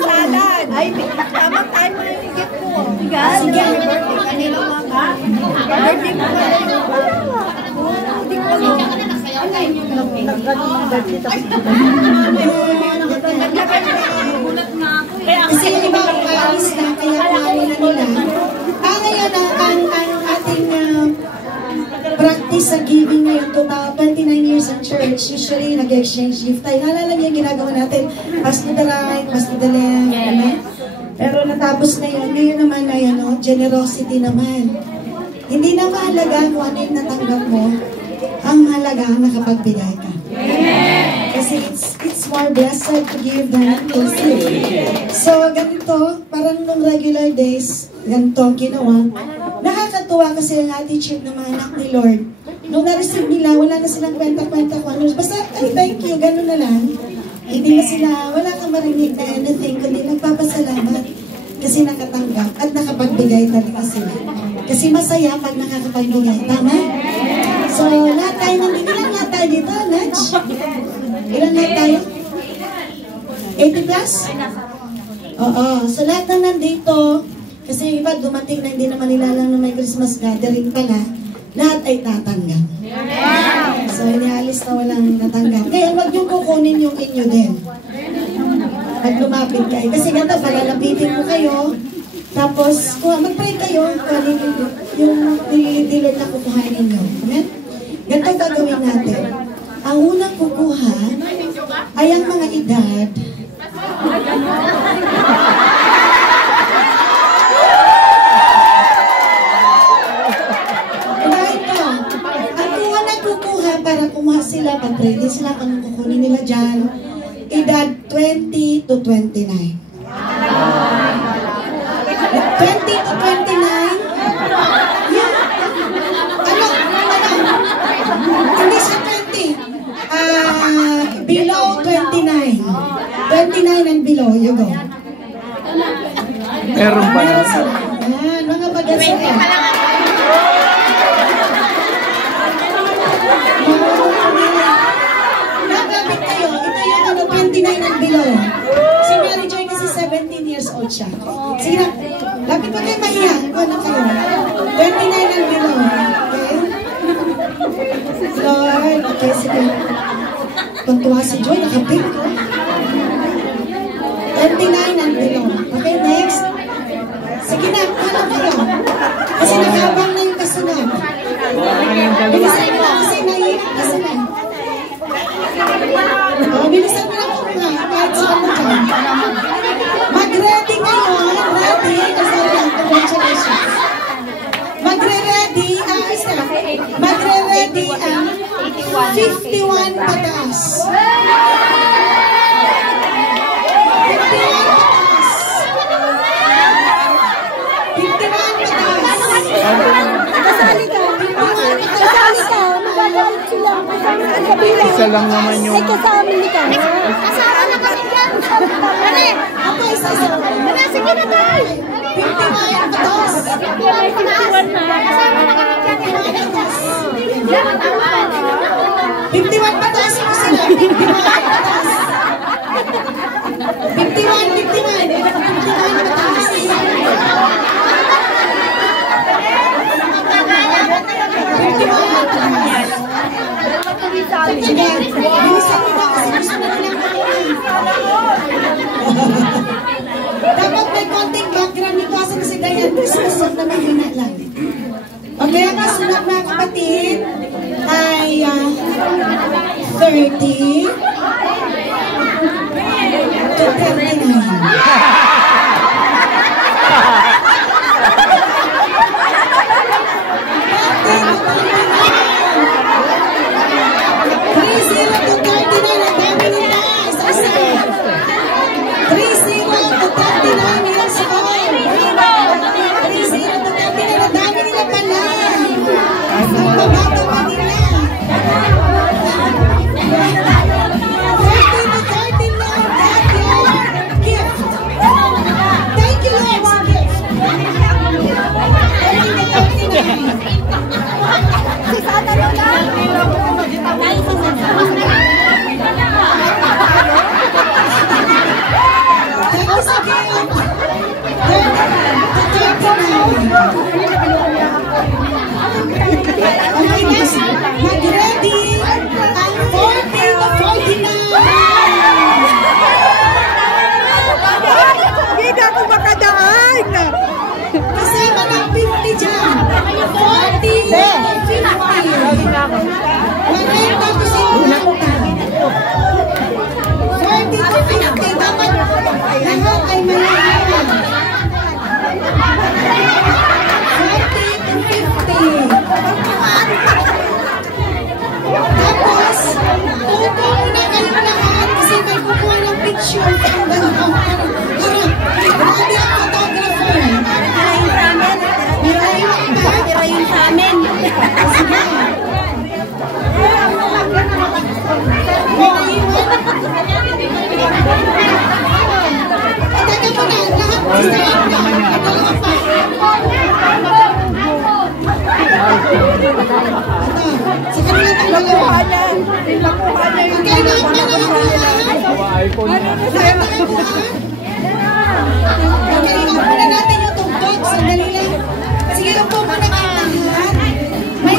Salad. Ay, tama tayo mo yung gift ko. Sige. Kanino mga. Birthday mo ka. Hindi ko alam. Kasi yung iba umalis na, kaya kuhanin na nila. Ngayon, ang ating practice sa giving ngayon, 29 years in church, usually nag-exchange gift tayo. Naalala niyo yung ginagawa natin, pass to the right, pass to the left, amen? Pero natapos na yun, ngayon naman ay generosity naman. Hindi na mahalaga kung ano yung natanggap mo, ang mahalaga nakapagbigay ka. Kasi it's more blessed to give than to receive. So, ganito, parang nung regular days, ganito ang ginawa. Nakakatuwa kasi ang attitude ng mga anak ni Lord. Nung na-receive nila, wala na silang kwenta-kwenta kung ano. Basta, thank you, gano'n na lang. Hindi na sila, wala kang marinig na anything, kundi nagpapasalamat kasi nakatanggap at nakapagbigay talaga sila. Kasi masaya pag nakakapagbigay. Tama? So, lahat tayo nandito. Ilan lahat tayo dito, Nudge? Ilan lahat tayo? 80 plus? Oo. So, lahat na nandito, kasi yung iba dumating na hindi naman nilalang na may Christmas gathering pala, lahat ay tatanggap. So, inialis na walang natanggap. Ngayon, wag yung kukunin yung inyo din. Pag lumapit kayo. Kasi ganda, palalapitin mo kayo, tapos, mag-pray kayo, yung nililid na kukuhain ninyo. Amen? Ganito gagawin natin. Ang unang kukuha ay ang mga edad. Para kumuha sila, pag-ready sila, kung kukunin nila dyan, edad 20 to 29. 20 to 29? Yeah. Hindi siya 20. Below 29. 29 and below, you go. Meron pa na. Yan, mga bagasya. Nagapit kayo, ito yung 29 and below. Si Mary Joy kasi 17 years old siya. Sige na, lapit pa kayo mahiya. Ikaw na kayo. 29 and below. Okay? Lord, okay, sige. Tuntua si Joy, nakapit ko. 29 and below. Okay, next. Sige na, ano kayo? Kasi nakabang na yung kasunod. Bilisan mo na kasi naiinit kasi na. Bilisan mo na po nga. Kahit saan mo dyan. Mag-ready kayo. Ready. Congratulations. Magre-ready. Magre-ready ang 51 pataas. 51 pataas. Kasali ka. Kasali ka. Magagalit sila. Isa lang naman yung... Ay, kasama ka. Kasama na kami dyan. Ako, isa-isa. Sige na tayo. 51 pataas. 51 na. Kasama na kami dyan. 51 pataas mo sila. 51 pataas. 51 pataas. Sige, bilisan nila kasi gusto na nilang makuha. Dapat may konting background nito kasi ganyan, Christmas song na mahina lang. Okay, ang kasunod mga kapatid ay 30 to 39. tapos 40 to 50. Dapat lahat ay malaman. 40 to 50. Tapos, tuto muna kayo lahat kasi may kukuha ng picture ang ganito. Harap. Grabe ang photographer. Tira yun sa amin. Sige. Teka muna, lahat. Dalawa pa. Sa kanila itong dalawa. Kailangan na Pagkailangan muna natin yung tugtog. Sandali lang. Sige, upo muna kayo lahat. May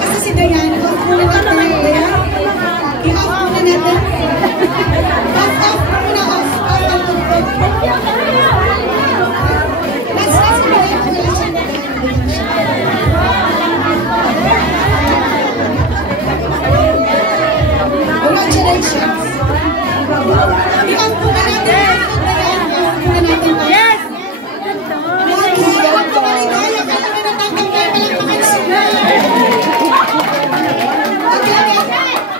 kasi si Diana, off muna natin. I-off muna natin. Off muna, off ang tugtog. Let's ibigay mo na siya. Congratulations. I-off muna natin. I-off muna natin. Yes! Huwag ka maligaya. Kaya na natatanggal. Malakpakan sila.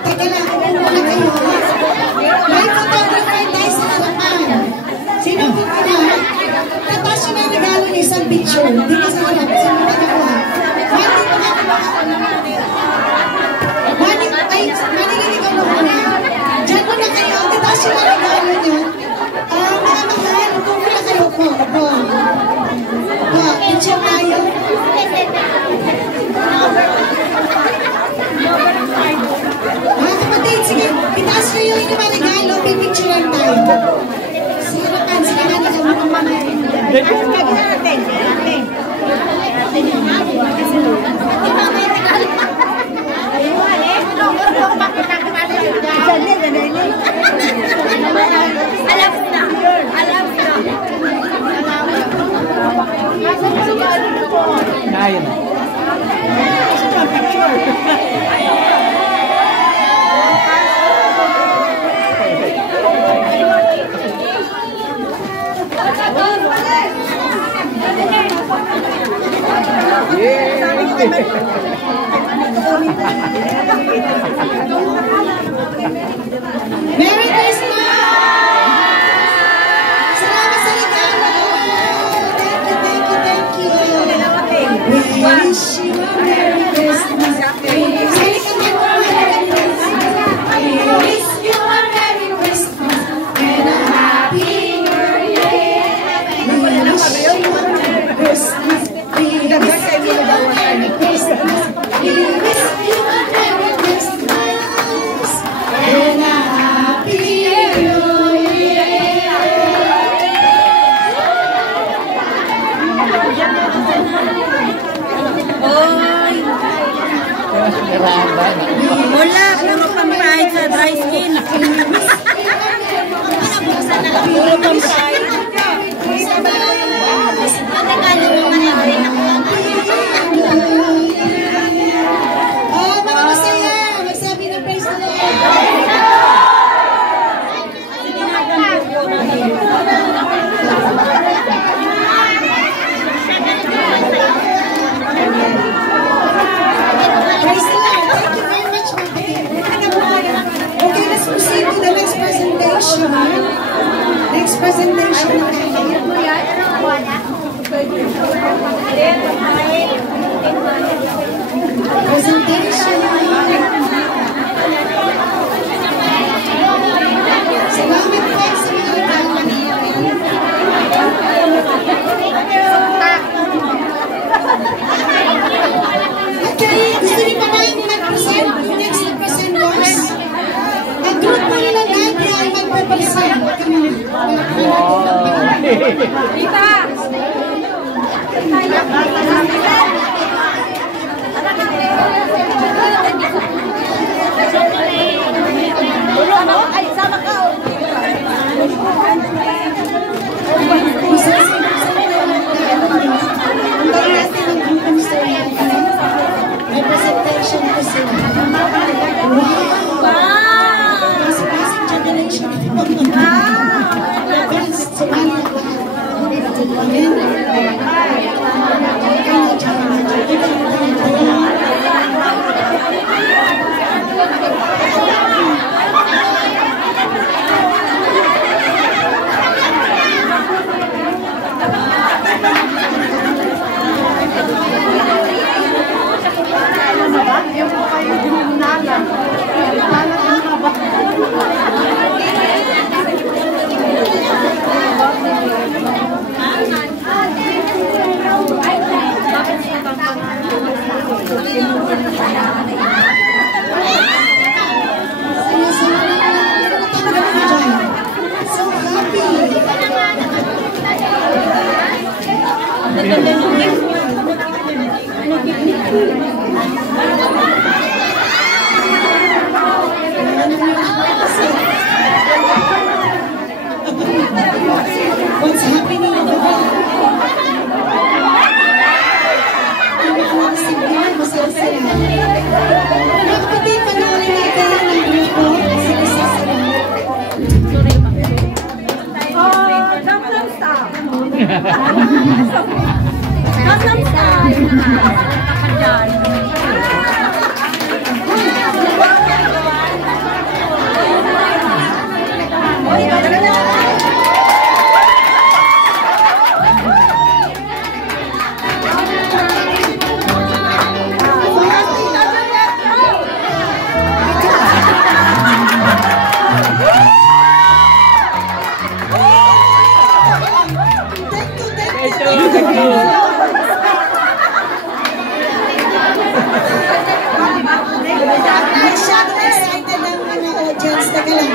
Teka lang. Muna kayo. May photographer tayo sa harapan. Sino po ka? Tapos yun ang regalo niya isang picture. Hindi ka sa harap. Sa mga nagawa. Manilinig ka na muna. Diyan muna kayo. Tapos yun ang regalo niya. Mga mahal. Upo muna kayo po. Picture tayo. Mga kapatid, sige. Itaas nyo yung inyong regalo. Pipicturean tayo. Sa harapan. Sige nga na kami ng mga Ayun. Merry Christmas! Salamat sa regalo! Thank you. We wish you a Merry Christmas. Say it again. We wish you a Merry Christmas and a Happy New Year. We wish you a Merry Christmas. We wish you a Merry Christmas. We wish you a Merry Christmas and a Happy New Year. Wala, puro pampahid sa dry skin. Puro pampahid. Mga masaya, magsabi ng praise the Lord. Praise the Lord. Thank you very much, okay, let's proceed to the next presentation. Next presentation. Salamat po sa mga actually, gusto niyo pa ba yung mag-present? Yung next na presenters? Ang group po nila Nadia ay mag-present. Rita! Ay, sama ka! What's happening over there? Masaya sila. Mga kapatid, panoorin natin ang grupo. Sige sa sila. Gangnam Style. Gangnam Style. Masyadong excited ang mga audience. Teka lang.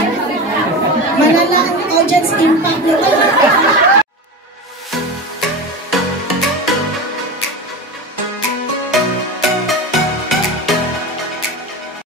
Malala ang audience impact nito.